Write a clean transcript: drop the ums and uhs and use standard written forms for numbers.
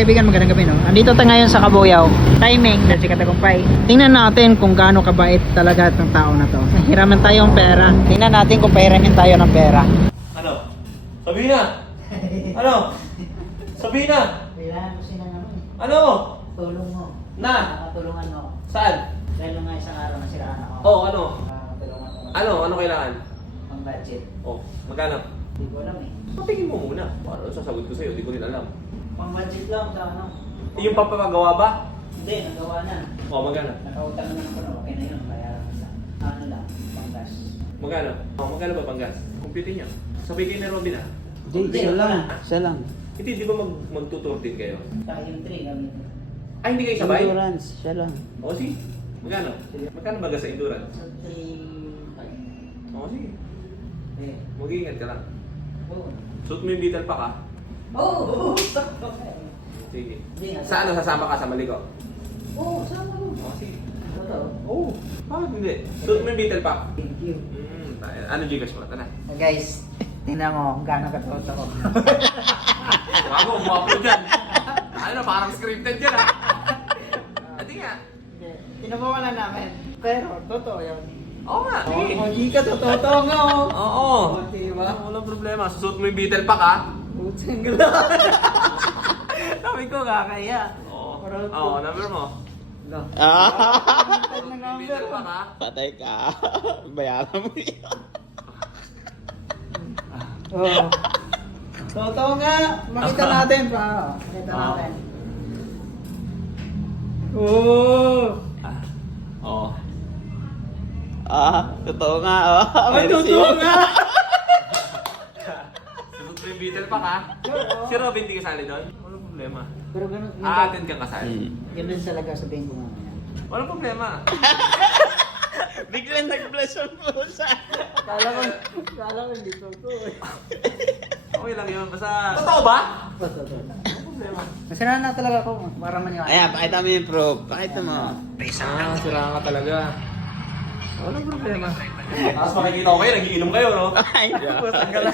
kaibigan, magandang gabi no. Andito tayo ngayon sa Cabuyao. Timing na si Katagumpay. Tingnan natin kung gaano kabait talaga itong tao na to. Hiraman tayong pera. Tingnan natin kung pahiramin tayo ng pera. Ano? Sabihin na! Ano? Sabihin na! Kailangan ko sila naman. Ano? Tulong mo. Na? Nakatulungan mo. Saan? Dahil nga isang araw na siraan ako. Oh, ano? Tulungan mo. Ano? Ano kailangan? Ang budget. Oh, magkano? Hindi ko alam eh. Patingin mo muna. Paano sasagot ko sa'yo? Hindi ko rin alam. Pang budget lang sa ano. Yung papagawa ba? Hindi, nagawa na. Oh, magkano? Nakautang na ako na. Okay na yun. Bayaran na sa ano lang. Pang gas. Magkano? Oh, magkano ba panggas? Computer niya. Sabay kayo ni Robin ah. Hindi, isa lang. Isa lang. Hindi, di ba magtutour din kayo? Saka yung 3 kami. Ay, hindi kayo sabay? Endurance, siya lang. Oh, sige. Magkano? Magkano ba gas sa endurance? Oh, sige. Eh. Mag-iingat ka lang. Oo. Suot mo yung beetle pack ah. Oo! Sige. Hindi, Sa ano, sasama ka sa Maliko? Oo, sama mo. Oh, sige. Totoo. Oo. Bakit hindi? Suot mo yung beetle pack. Thank you. Ano Gcash mo? Tana. Guys, tingnan mo kung gaano katoto ko. Bago, guwapo dyan. Ano, parang scripted yan ah. Hindi nga. Tinabawalan namin. Pero, totoo yun. Oo nga. Sige. Oo, hindi ka totoo nga oh. Oo. Diba? Walang problema. Susuot mo yung beetle pack ah. Putsang gala. Sabi ko, kakaya. Oo. Proud ko. Oo, number mo. No. Susuot mo yung beetle pack ah. Patay ka. Bayaran mo yun. Oo. Totoo nga. Makita natin pa. Makita Oo. natin. Oo. Oo. Totoo nga. Ay, totoo nga. Susuot mo yung beetle pack ah. Si Robin hindi kasali doon? Walang problema. Pero ganun. Attend kang kasali. Ganun talaga sabihin ko mamaya. Walang problema. Biglang nag-bless yung pusa. Kala ko hindi totoo eh. Okay lang yun. Basta... Totoo ba? Basta totoo. Walang problema. Masira na talaga ako. Para maniwala. Ayan, pakita mo yung proof. Pakita mo. Siraan ka talaga. Walang problema. Tapos makikita ko kayo, nagiinom kayo, no? Ay, Pusang gala.